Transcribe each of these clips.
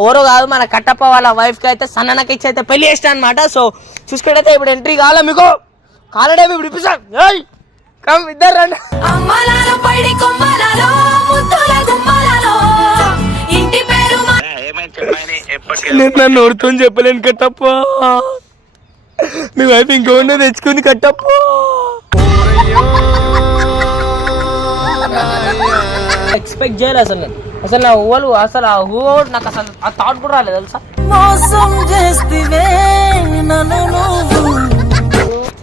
ఎవరో కాదు మన కట్టప్ప వాళ్ళ వైఫ్కి అయితే సన్ననకి ఇచ్చి అయితే పెళ్ళి చేసిన అనమాట సో చూసుకుంటే ఇప్పుడు ఎంట్రీ కావాలా మీకు? కాలడే ఇప్పుడు ఇప్పిస్తాం ఏయ్ కమ్ ఇద్దరు రండి. నేను నన్ను చెప్పలేను కట్టప్ప. మీ వైఫ్ ఇంకోండి తెచ్చుకుంది కట్టప్ప. ఎక్స్పెక్ట్ చేయలేదు అసలు నేను. అసలు నా ఊహలు అసలు ఆ ఊహ నాకు అసలు ఆ థాట్ కూడా రాలేదు తెలుసా? మోసం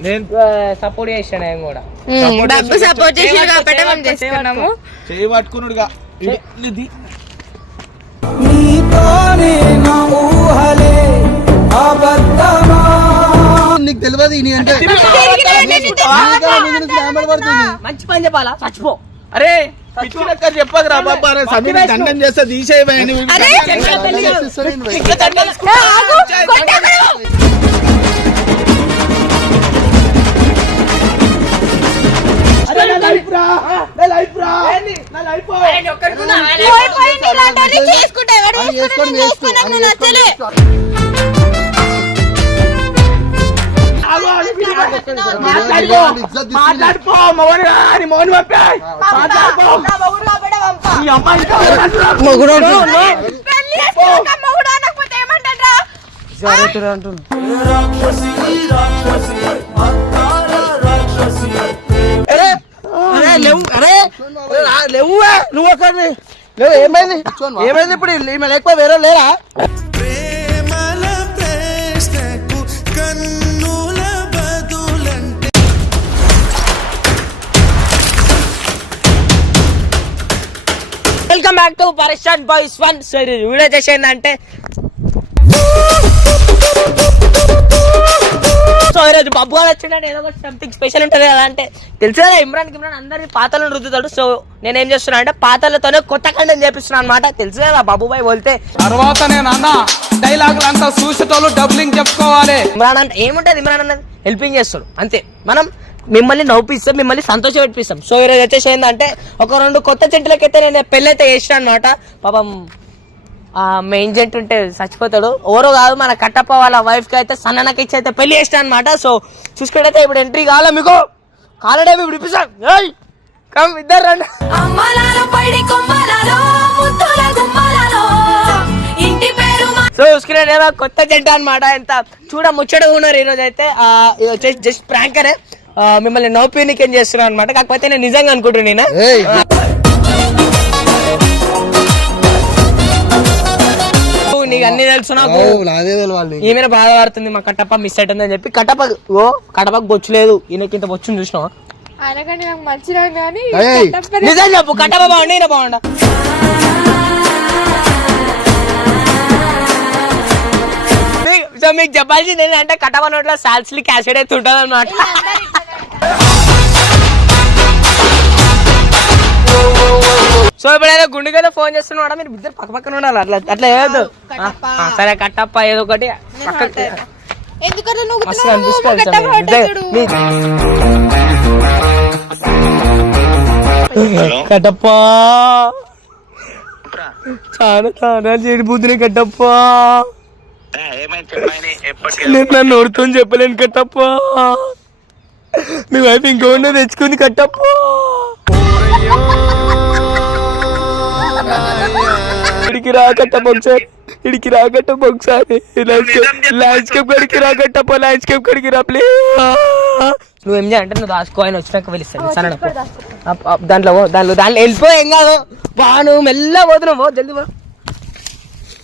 నేను సపోర్ట్ చేశాను నేను కూడా. డబ్బు సపోర్ట్ చేసి కాబట్టి మేము చేసుకున్నాము. చేయి పట్టుకున్నాడుగా ఇది నీతోనే నా ఊహలే అబద్ధమా? నీకు తెలియదు నీ అంటే. మంచి పని చెప్పాలా? చచ్చిపో. అరే పిచ్చిలెక్క చెప్పదురా బాబా అరే సమీర్ దండం చేస్తే తీసేయమని చేసుకుంటా ఎవడు చేసుకున్నా నేను చేసుకున్నా నువ్వు నచ్చలే. మాట్లాడిపో మోహన్ మోహన్ పంపాయి మాట్లాడిపో అమ్మాయి లేవు అరే లేవువే నువ్వు అక్కడ లేవు ఏమైంది? ఏమైంది ఇప్పుడు? ఈమె లేకపోతే వేరే లేరా? Welcome back to Pareshan boys one so ఇది వీడియో చేసేందంటే సో ఈరోజు బబ్బు గారు వచ్చిందంటే ఏదో ఒకటి సంథింగ్ స్పెషల్ ఉంటుంది కదా అంటే తెలుసు కదా ఇమ్రాన్ ఇమ్రాన్ అందరినీ పాతలను రుద్దుతాడు. సో నేను ఏం చేస్తున్నా అంటే పాతలతోనే కొత్త కండని చేపిస్తున్నాను అనమాట తెలుసు కదా బాబుబాయ్ వెళ్తే తర్వాత నేను అన్న డైలాగులు అంతా చూసేటోళ్ళు డబ్లింగ్ చెప్పుకోవాలి. ఇమ్రాన్ అంటే ఏముంటుంది ఇమ్రాన్ అన్నది? హెల్పింగ్ చేస్తాడు. అంతే. మనం మిమ్మల్ని నవ్విస్తాం మిమ్మల్ని సంతోష పెట్టిస్తాం సో ఈరోజు వచ్చేసి ఏంటంటే ఒక రెండు కొత్త చెంట్లకైతే నేను పెళ్ళి అయితే చేసిన అనమాట పాపం ఆ మెయిన్ జెంట్ ఉంటే చచ్చిపోతాడు. ఎవరో కాదు మన కట్టప్ప వాళ్ళ వైఫ్కి అయితే సన్ననకి ఇచ్చి అయితే పెళ్ళి చేసిన అనమాట సో చూసుకుంటే ఇప్పుడు ఎంట్రీ కావాలా మీకు? కాలడే ఇప్పుడు ఇప్పిస్తాం కమ్ ఇద్దరు రండి. సో చూసుకునేదేమో కొత్త జంట అనమాట ఎంత చూడ ముచ్చట ఉన్నారు ఈరోజు అయితే ఇది వచ్చేసి జస్ట్ ప్రాంకరే మిమ్మల్ని నవ్వుపీనికి ఏం చేస్తున్నాను అనమాట కాకపోతే నేను నిజంగా అనుకుంటున్నాను నేను? ఓ, నీకు అన్ని తెలుసు నాకు. నాదే తెలియాలి ఈమె బాధపడుతుంది మా కట్టప్ప మిస్ అవుతుందని చెప్పి. కట్టప్ప ఓ కట్టప్పకు బొచ్చు లేదు. ఈయనకి ఇంత బొచ్చుని చూసినావా? ఆయనకంటే నాకు కానీ నిజం చెప్పు కట్టప్ప బాగుండి ఈయన బాగుండా? సో మీకు చెప్పాల్సింది ఏంటంటే కట్టప్ప నోట్లో సాల్సిలిక్ యాసిడ్ అయితే ఉంటుంది అనమాట సో ఇప్పుడు ఏదో గుండెగా ఫోన్ చేస్తున్నాడు మీరు ఇద్దరు పక్క పక్కన ఉండాలి. అట్లా అట్లా ఏదో సరే కట్టప్ప ఏదో ఒకటి. ఎందుకంటే అనిపిస్తుంది కట్టప్ప కట్టప్ప. చాలా చాలా చెడిపోతున్నాయి కట్టప్ప. నేను నన్ను నోడుతో చెప్పలేను కట్టప్ప. మీ వైఫ్ ఇంకోండి తెచ్చుకుంది కట్టప్ప. ఇడికి రా కట్టప్ప ఒకసారి ఇడికి రా కట్టప్ప ఒకసారి ల్యాండ్స్కేప్ కడికి రా కట్టప్ప ల్యాండ్స్కేప్ కడికి రా ప్లే నువ్వు ఏం చేయాలంటే నువ్వు దాచుకో ఆయన వచ్చినాక పిలుస్తాను సరే దాంట్లో పో, దాంట్లో దాంట్లో వెళ్ళిపో ఏం కాదు. బా నువ్వు మెల్ల పోతున్నావు పో, జల్దీ పో.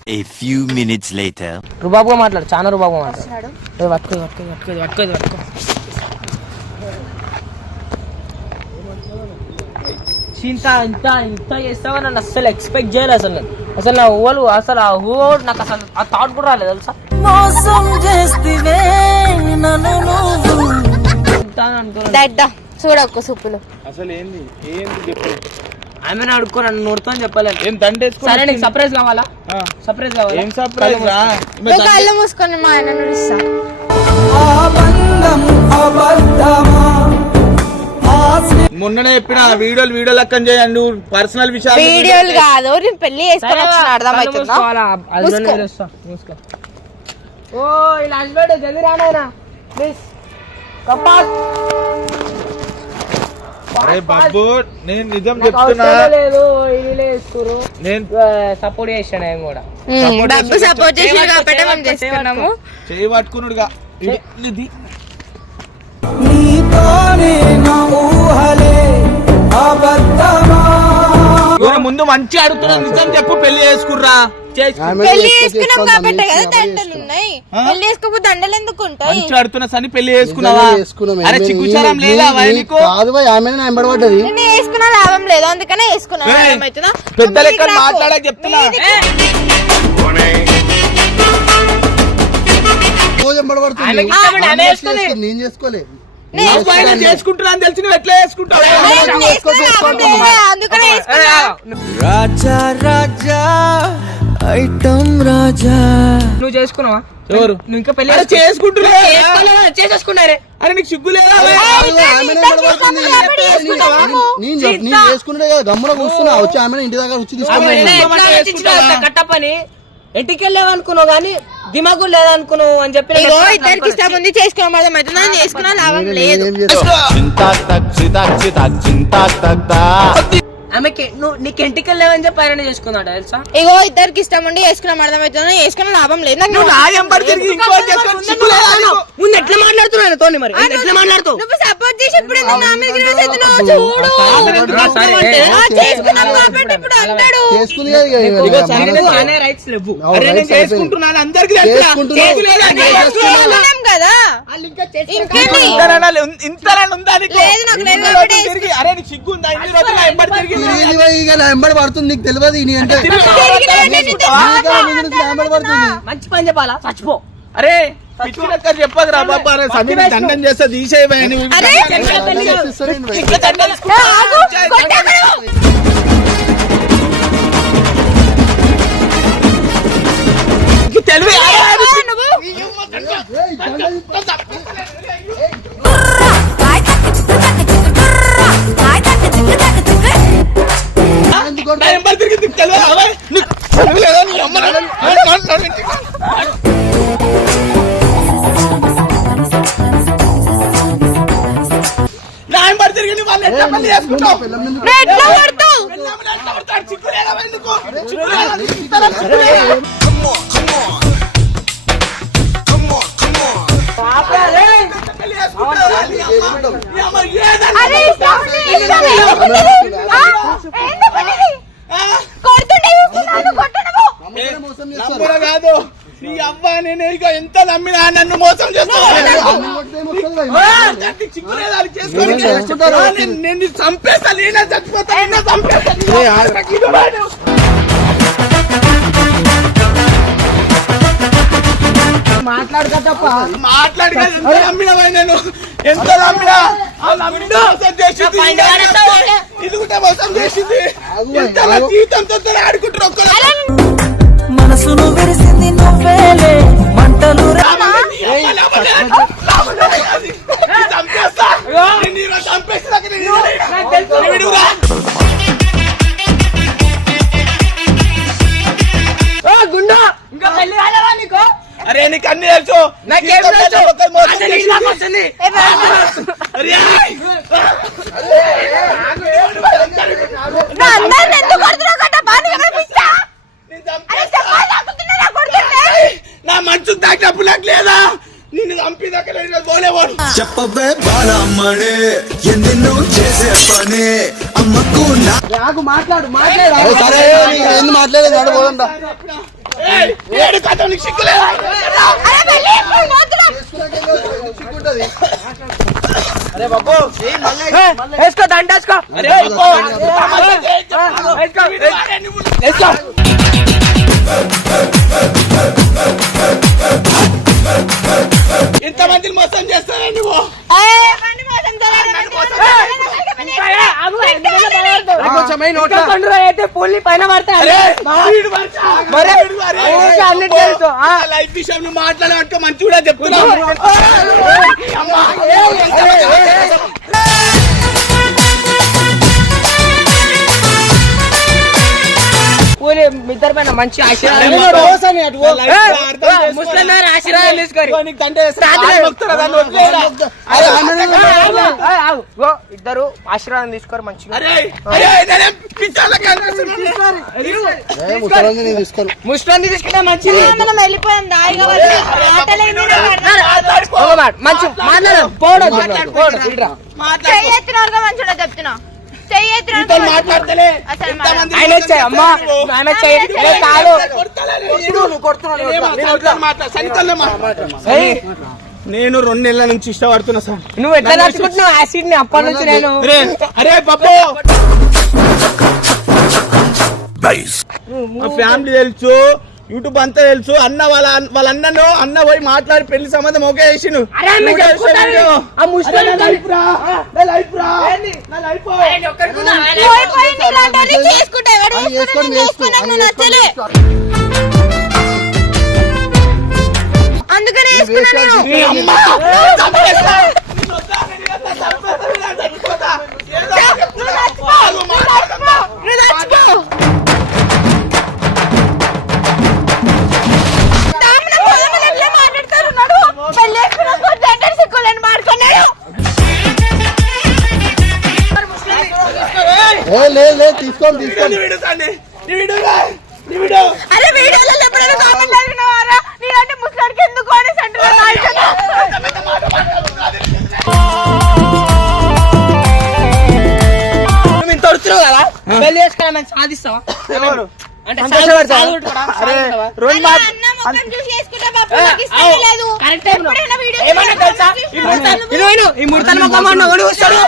A few minutes later. రుబాబుగా మాట్లాడు చాలా రుబాబుగా మాట్లాడు. ఏ, పట్టుకో ఇది పట్టుకో ఇది పట్టుకో. పట్టుకో ఇంత ఇంత ఇంత చేస్తావని నన్ను అస్సలు ఎక్స్పెక్ట్ చేయలేదు అసలు నేను. అసలు నా ఊహలు అసలు ఆ ఊహ నాకు అసలు ఆ థాట్ కూడా రాలేదు తెలుసా? అని అనుకోలేదు. దడ్డా చూడ ఒక్క సూపులు అసలు ఏంది? ఏంది చెప్పు? ఆమె అడుక్కో నన్ను నోడుతో అని చెప్పలేదు ఏం దండేసుకో సరే నీకు సర్ప్రైజ్ కావాలా? సర్ప్రైజ్ కావాలా? ఏం సర్ప్రైజ్ రా? నువ్వు కళ్ళు మూసుకొని మా ఆయన ఇస్తా మొన్ననే చెప్పిన వీడియోలు వీడియో లెక్కన చేయండి నువ్వు పర్సనల్ విషయాలు వీడియోలు కాదు నేను పెళ్ళి చేసుకొని వచ్చిన అర్థమవుతుందా ఓ ఇలా హస్బెండ్ జల్దీ రానాయనా ప్లీజ్. కపాస్. అరే బాబు నేను నిజం చెప్తున్నా. లేదు నేను సపోర్ట్ కూడా. డబ్బు సపోర్ట్ కాబట్టి చేసుకున్నాము. చేయి పట్టుకున్నాడుగా ఇది- ముందు మంచి అడుగుతున్నా నిజం చెప్పు పెళ్ళి చేసుకుర్రా. పెళ్ళి చేసుకున్నాం కాబట్టి కదా దండలు ఉన్నాయి. పెళ్ళి చేసుకోకపోతే దండలు ఎందుకు ఉంటాయి మంచి అడుగుతున్నా సని పెళ్ళి చేసుకున్నావా? అరే చిక్కుచారం లేదా నీకు? కాదు భయ్ ఆమె ఎంబడబడ్డది నేను వేసుకున్న లాభం లేదు. అందుకనే వేసుకున్నా. పెద్ద రాకు. మాట్లాడక చెప్తున్నా. నేను చేసుకోలే. నేను నువ్వు ఆయన చేసుకుంటున్నా అని తెలిసి నువ్వు ఎట్లా చేసుకుంటావు? రాజా రాజా ఐటమ్ రాజా. నువ్వు చేసుకున్నావా? ఎవరు? నువ్వు ఇంకా పెళ్ళి చేసుకుంటున్నా? చేసేసుకున్నారే. అరే నీకు సిగ్గు లేదా. నేను చేసుకుంటే గమ్మున కూర్చున్నా వచ్చి ఆమె ఇంటి దగ్గర వచ్చి ఆమె తీసుకొని ఎట్లా ఎట్లా ఆలోచించినావు కట్టప్పని. ఇంటికి వెళ్ళావనుకున్నావు కానీ దిమాగు లేదనుకున్నావు అని చెప్పి ఇగో ఇద్దరికి ఇష్టం ఉంది చేసుకున్నాం అర్థమవుతుందా నేను చేసుకున్న లాభం లేదు ఆమెకి నువ్వు నీకు ఇంటికి వెళ్ళావని చెప్పి ఆయన చేసుకున్నాడు తెలుసా ఇగో ఇద్దరికి ఇష్టం ఉండి వేసుకున్నాం అర్థమవుతుందా చేసుకున్న లాభం లేదు నాకు నువ్వు చేసుకొని సిగ్గు లేదా నీకు? ముందు ఎట్లా మాట్లాడుతున్నాను తోని మరి ఎట్లా మాట్లాడుతావు నువ్వు సపోర్ట్ చేసి ఇప్పుడు ఎందుకు నా మీద గిన్నె చేస్తున్నావు? చూడు ఆ, చేసుకున్నాం కాబట్టి ఇప్పుడు అంటాడు చేసుకుంది కదా ఇక ఇక ఇగో మన- సరే, అనే రైట్స్ లేవు అవును, అరే నేను రైట్స్ అయిపోయింది. చేసుకుంటున్నాను అందరికి తెలుసురా. చేసుకుంటున్నావు. చేసుకున్నాం కదా ఇంకేంటి ఉందా నీకు? లేదు, నాకు లేదు ఇన్ని కాబట్టి రోజులు తిరిగి, అరే నీకు సిగ్గు ఉందా ఇన్ని రోజులు నా ఎంబడి తిరిగి ఎంబడి పడుతుంది నీకు తెలియదు నీ అంటే. ఎంబడి పడుతుంది. మంచి పని చెప్పాలా? చచ్చిపో. అరే పిచ్చి లెక్క చెప్పదు రా బాబా. సమీర్ దండం చేస్తే తీసేయమని నువ్వు? నా తిరిగి లేదా? నీ అమ్మ. నా ఎంబడి తిరిగి నువ్వు వాళ్ళని ఎట్లా పెళ్ళి చేసుకుంటావు? లేదా ఎందుకు? లేదా? లేదా? అరే ఇష్టం ఉంది, ఇష్టం ఉంది. ఆ, ఏంటి పనిది? ఆ? కొడుతుంటే చూస్తున్నాను, కొట్టు నువ్వు. అమ్మగారే మోసం చేస్తారు నమ్మడం కాదు నీ అబ్బా నేను ఇక ఎంత నమ్మినా నన్ను మోసం భయ్? నేను చంపేస్తా నేనే చచ్చిపోతా మాట్లాడుకో తప్ప నమ్మినవా నేను? ఎంత నమ్మినా? మోసం చేసింది. జీవితంతో ఆడుకుంటారు మనసును విరిసింది నువ్వేలే. అరే నీకు అన్ని తెలుసు. నాకేం తెలుసు? అసలు నీకు నాకు. ఏ, రా. అరే! నా అందరిని ఎందుకు కొడుతున్నావు కట్టప్పా? నీకు ఏమైనా పిచ్చా? నేను అరే చంపేస్తా. చెప్పాలి తాకుతున్నా, నా కొడుతుంటే. నా మనసుకు తాకినప్పుడు నాకు లేదా నిన్ను పోలేవాడు చెప్పవే బాలమ్మడే ఎన్నెన్నో చేసే పనే అమ్మకు నాకు మాట్లాడు మాట్లాడు సరే నీకు ఎందుకు మాట్లాడలేదు నడు పోదండా ఏయ్, ఏడు కథ నీకు సిగ్గులేదా అరే పెళ్ళి చేసుకొని పోతున్నాం. సిగ్గుంటది. వేసుకో దండ వేసుకో అరే పో. వేసుకో పెళ్ళి ఇంకా కొండరా అయితే పుల్లి పైన లైఫ్ విషయం నువ్వు మంచి కూడా చెప్తున్నావు. ఇద్దరు పైన మంచి. ముస్లిం ఆశీర్వాదం తీసుకోరు కాలు ఇద్దరు ఆశీర్వాదం తీసుకోరు మంచిగా. ముస్లిం తీసుకుంటే మంచిది. మంచి మాట్లాడు. పోడు పోడు ఇట్రా చెయ్యి ఎత్తిన వరకు మంచిగా చెప్తున్నా. మాట్లాడతలే. ఆయన వచ్చాయి అమ్మా. ఆయన వచ్చాయి. కాదు నేను రెండు నెలల నుంచి ఇష్టపడుతున్నా సార్. నువ్వు ఎట్లా నచ్చుకుంటున్నావు యాసిడ్ని అప్పటి నుంచి నేను అరే పప్పు! మా ఫ్యామిలీ తెలుసు. యూట్యూబ్ అంతా తెలుసు. అన్న వాళ్ళ వాళ్ళ అన్నను అన్న పోయి మాట్లాడి పెళ్ళి సంబంధం ఓకే చేసిండు. ఆమె లేదు లేదు తీసుకోండి తీసుకోండి అరే వీడియోలో ఎప్పుడైనా కామెంట్ అడిగినవారా నీలాంటి ముసలాడికి ఎందుకు అని సెంటర్ నువ్వు ఇంత వడుతున్నావు కదా పెళ్ళి చేసుకోవాలని సాధిస్తావా ఎవరు? అంటే సంతోషపడతావా? సాధిస్తావా? అరే సాధిస్తావా? రోజు మా అన్న ముఖం చూసి చేసుకుంటే బాబు ఏ, నాకు ఇష్టం అవు, లేదు కరెక్ట్ టైంలో. ఎప్పుడైనా వీడియో ఏమన్నా తెలుసా ఈ ముడతలు ఇను, ఇను, ఈ ముడతలు ఎవడు చూస్తాడు?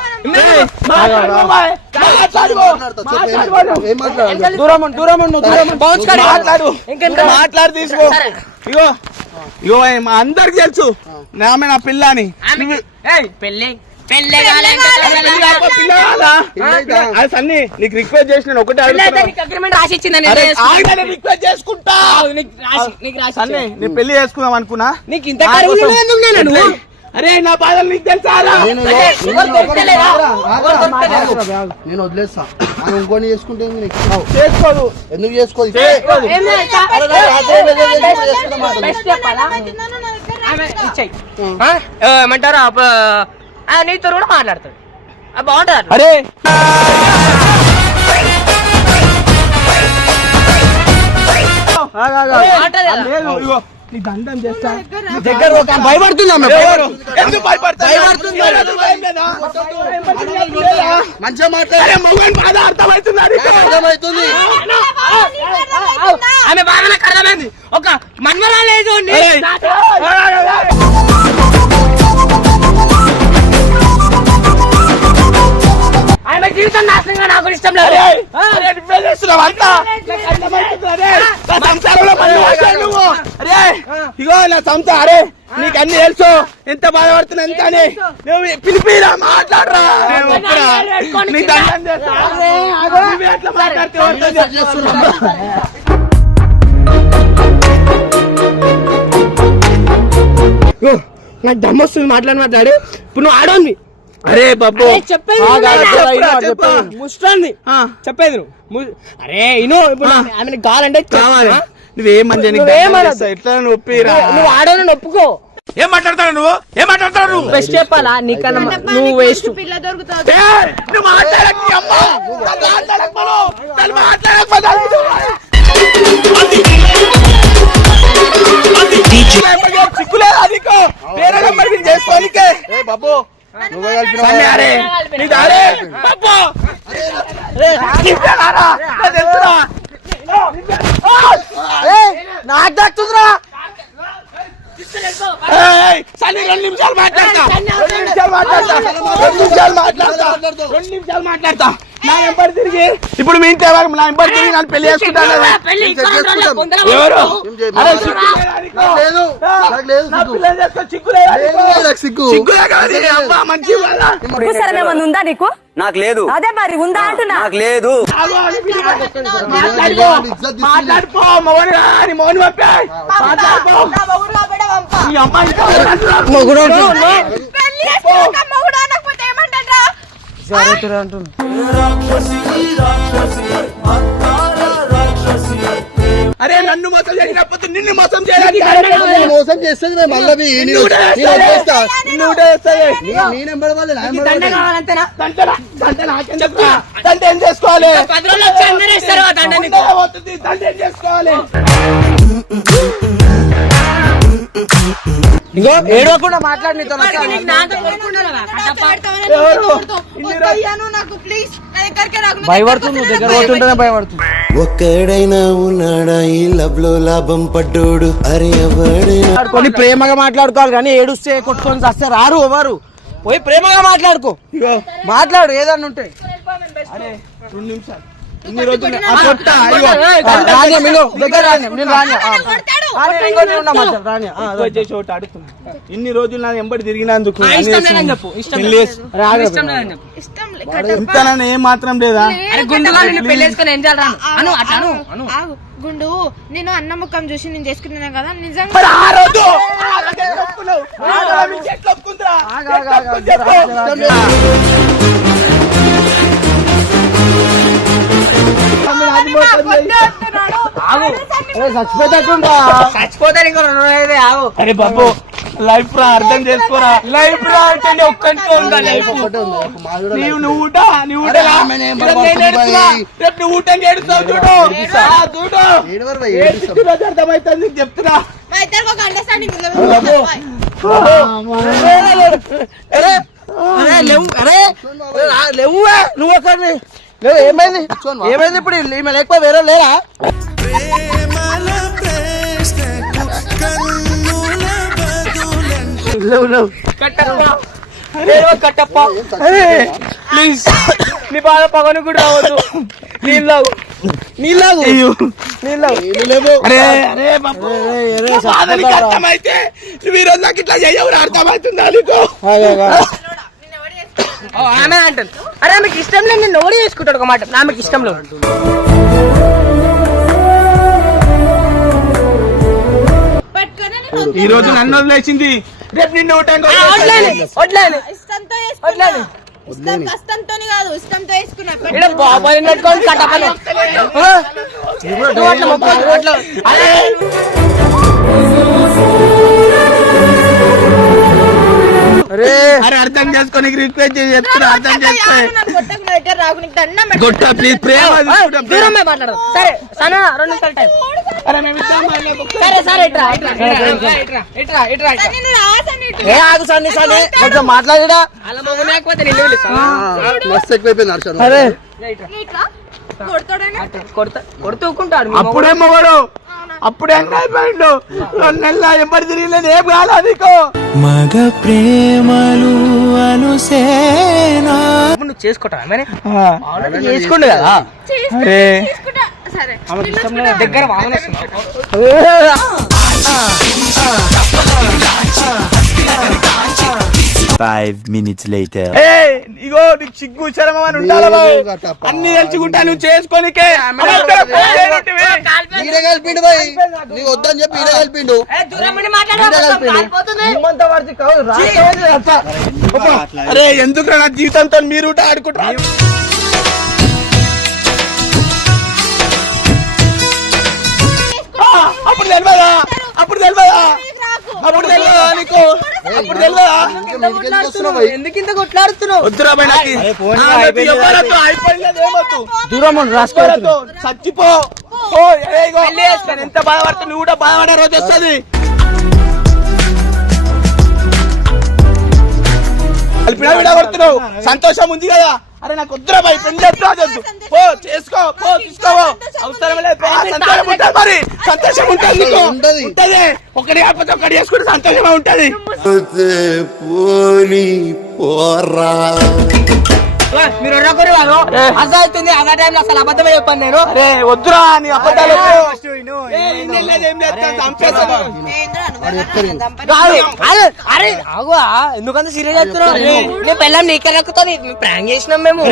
మాట్లాడు? మాట్లాడు తీసుకో. ఇగో ఇగో మా అందరికి తెలుసు. నామే నా పిల్ల అని ఆమె-? అది సన్ని నీకు రిక్వెస్ట్ ఒకటే అరే, నేను. ఆగనే రిక్వెస్ట్ చేసుకుంటా. ఆగు, నీకు రాసి నీకు రాసి సన్ని ఇచ్చింది. నీ పెళ్ళి చేసుకుందాం అనుకున్నా. నీకు ఇంత అరే నా బాధలు నీకు తెలుసా? నేను వదిలేస్తా ఆమె ఇంకోని చేసుకుంటే. చేసుకోదు ఎందుకు చేసుకోదు ఏమంటారు నీతో కూడా మాట్లాడతాడు అట్లా. అరే. లేదు ఇగో నీ దండం చేస్తా. దగ్గర ఒక భయపడుతుందా? ఎందుకు లేదా? లేదా? మంచిగా మాట్లాడే. అరే మగవాని బాధ అర్థమవుతుందా నీకు? అర్థమవుతుంది. ఆమె బాగా నాకు అర్థమైంది. ఒక మన్మరాలేదు చేస్తున్నావు అంతా. నాకు అర్థమవుతుంది, అరే. నా సంసారంలో పన్ను వేసావు నువ్వు. అరే, ఇగో నా సంత అరే నీకు అన్ని తెలుసు. ఎంత బాధపడుతున్నా ఎంత అని. నువ్వు పిలిపిరా మాట్లాడరా. నాకు మాట్లాడి మాట్లాడి ఇప్పుడు నువ్వు ఆడోంది అరే బాబు చెప్పేది. చెప్పేది నువ్వు. అరే ఇను ఇప్పుడు. ఆమె కావాలంటే. కావాలి? నువ్వేం మంచి. ఎట్లా నువ్వు ఒప్పిరా నువ్వు- ఆడోని ఒప్పుకో ఏం మాట్లాడతావు నువ్వు ఏం మాట్లాడతావు నువ్వు బెస్ట్ చెప్పాలా నీకన్నా నువ్వు వేస్ట్ పిల్ల నువ్వు మాట్లాడకు అమ్మ. తను? వేరే నెంబర్ పిన్ చేసుకోనీకే. ఏ బాబు నాకు దక్కుతుందిరా. రెండు నిమిషాలు మాట్లాడతా మాట్లాడతా. రెండు నిమిషాలు మాట్లాడతా. రెండు నిమిషాలు మాట్లాడతా. నా నెంబర్ తిరిగి. ఇప్పుడు మీ ఇంటి నా నెంబర్ తిరిగి నన్ను పెళ్ళి చేసుకుంటాను. ఎవరు? అరే సిగ్గు లేదా సిగ్గు. సిగ్గు. ఉందా? నీకు? నాకు లేదు. అదే మరి ఉందా అంటున్నా? నాకు లేదు. తీస్తుంది. పెళ్ళి చేసుకున్నాక మొగుడు అనకపోతే అరే నన్ను మోసం చేయకపోతే నిన్ను మోసం చేయడానికి మోసం చేస్తుంది మళ్ళీ నేను. నిన్ను. నీ- నీ నెంబర్ వాళ్ళు నా నెంబర్ దండ వాళ్ళు. కావాలంతేనా దండ నా- దండ నాకేం చెప్తా. దండ ఏం చేసుకోవాలి? పది రోజులు వచ్చి అందరూ ఇస్తారు దండ ఏం చేసుకోవాలి? ఇగో ఏడవకుండా మాట్లాడి నీతో భయపడుతుంది నువ్వు దగ్గర పోతుంటేనే భయపడుతుంది ఒక్కడైనా ఉన్నాడా? ఈ లవ్లో లాభం పడ్డోడు. అరే ఎవడైనా కొన్ని ప్రేమగా మాట్లాడుకోవాలి కానీ ఏడుస్తే కొట్టుకొని వస్తే రారు ఎవరు? పోయి ప్రేమగా మాట్లాడుకో. మాట్లాడు ఏదన్నా ఉంటే. రెండు నిమిషాలు. ఇన్ని రోజులు ఆ కొట్ట, అయ్యో. మింగో దగ్గర నేను అడుగుతున్నా ఇన్ని నా ఎంబడి తిరిగినందుకు ఏం మాత్రం లేదా గుండు నేను అన్న ముఖం చూసి నేను చేసుకున్నాను కదా నిజంగా ఇంకో రెండు రోజులు అయితే ఆగు. అరే బాబు లైఫ్ రా అర్థం చేసుకోరా? లైఫ్ రా అంటే నీ ఒక్కడికే ఉందా లైఫ్? నీవు నువ్వు ఊట నీ ఊట. రేపు నువ్వు ఊటంగా ఏడుస్తావు చూడు. ఆ, చూడు. ఏడవరు బాయ్, ఏడుస్తాం. ఏడుస్తున్నా అర్థమవుతుంది నీకు చెప్తున్నా. మా ఇద్దరికి ఒక అండర్స్టాండింగ్ అరే అరే లేవు అరే. లేవు నువ్వు ఒకరిని లేవు ఏమైంది? ఏమైంది ఇప్పుడు? ఈమె లేకపోతే వేరే లేరా? లేవు లేవు కట్టప్ప. ఏడవ కట్టప్ప. ప్లీజ్. నీ బాధ పగను కూడా రావద్దు. నీళ్ళాగు నీళ్ళాగు నీళ్ళాగు అర్థమైతే రోజు నాకు ఇట్లా చెయ్యవు అర్థమవుతుందా నీకు? ఆమె అంటుంది. అరే ఆమెకి ఇష్టం లేదు నేను ఓడి చేసుకుంటాడు ఒక మాట? ఆమెకి ఇష్టం లేదు. ఈ రోజు నన్ను వదిలేసింది. రేపు నిన్ను ఊటంగా వడ్లేని వడ్లేని ఇష్టంతో వడ్లేని వేసుకున్నా ఇష్టం కష్టంతో కాదు ఇష్టంతో వేసుకున్నా బాబాయ్ పెట్టుకొని అర్థం చేసుకొని రిక్వెస్ట్ చేసి చెప్తున్నా అర్థం చేసుకో. గొట్ట ప్లీజ్ ప్రేమ తీసుకుంటా, ప్రేమ. దూరం పోయి మాట్లాడు. సరే సనా రెండు నిమిషాలు టైం. ఇట్రా ఇట్రా ఇట్రా. ఏ ఆగు సన్ని సన్ని. కొంచెం మాట్లాడిరా మస్తు ఎక్కువైపోయింది హర్ష అరే. ఇట్లా కొడతాడని? కొడతా కొడుతూ ఊరుకుంటాడు మీ అప్పుడే ఎంత అయిపోయిండు రెండు నెలల ఎంబడి తిరిగిలేదు ఏం కాలా నీకు? మగ ప్రేమలు అనుసేనా? నువ్వు చేసుకుండు కదా. అరే. సరే. దగ్గర వాహనం Five minutes later. ఏయ్, ఇగో నీకు సిగ్గు శరమ అని ఉండాలి బాయ్. అన్ని తెలుసుకుంటా నువ్వు చేసుకోనికే. అనంతరం ఫోన్ చేయనట్టువి. ఈడ కలిపిండు బాయ్ నీకు. వద్దని చెప్పి ఈడ కలిపిండు. అరే ఎందుకు నా జీవితంతో మీరు ఆడుకుంటారు దూరం ఉండు, రాసుకో. ఎవరొద్దు, చచ్చిపో. ఓ, ఏ, ఇగో. నేను ఎంత బాధపడుతున్నా నువ్వు కూడా బాధపడే రోజు వస్తుంది. కలిపినా విడగొడుతున్నావు. సంతోషం ఉంది కదా. అరే నాకు వద్దురా బాయ్ పెళ్ళి పో చేసుకో పో తీసుకోవో అవసరం లేదు పో, సంతోషం ఉంటుంది మరి. సంతోషం ఉంటుంది నీకు. ఉంటది. ఉంటది. ఒకటి కాకపోతే ఒకటి చేసుకుంటే సంతోషమే ఉంటది. పోనీ పోరా. మీరు ఒర్రకొరి వాళ్ళు అసలు అవుతుంది? అదే టైంలో అసలు అబద్ధమే చెప్పాను నేను. అరే వద్దురా నీ అబద్ధాలు అరే అరే ఆగు ఎందుకంత సీరియస్ చెప్తున్నావు నేను పెళ్ళం నీకే రక్కుతుంది ప్రాంక్ చేసినాం మేము.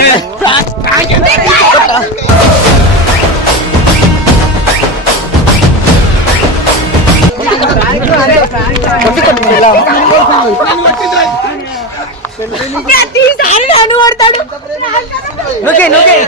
ప్రతిసారి నన్ను కొడతాడు నువ్వు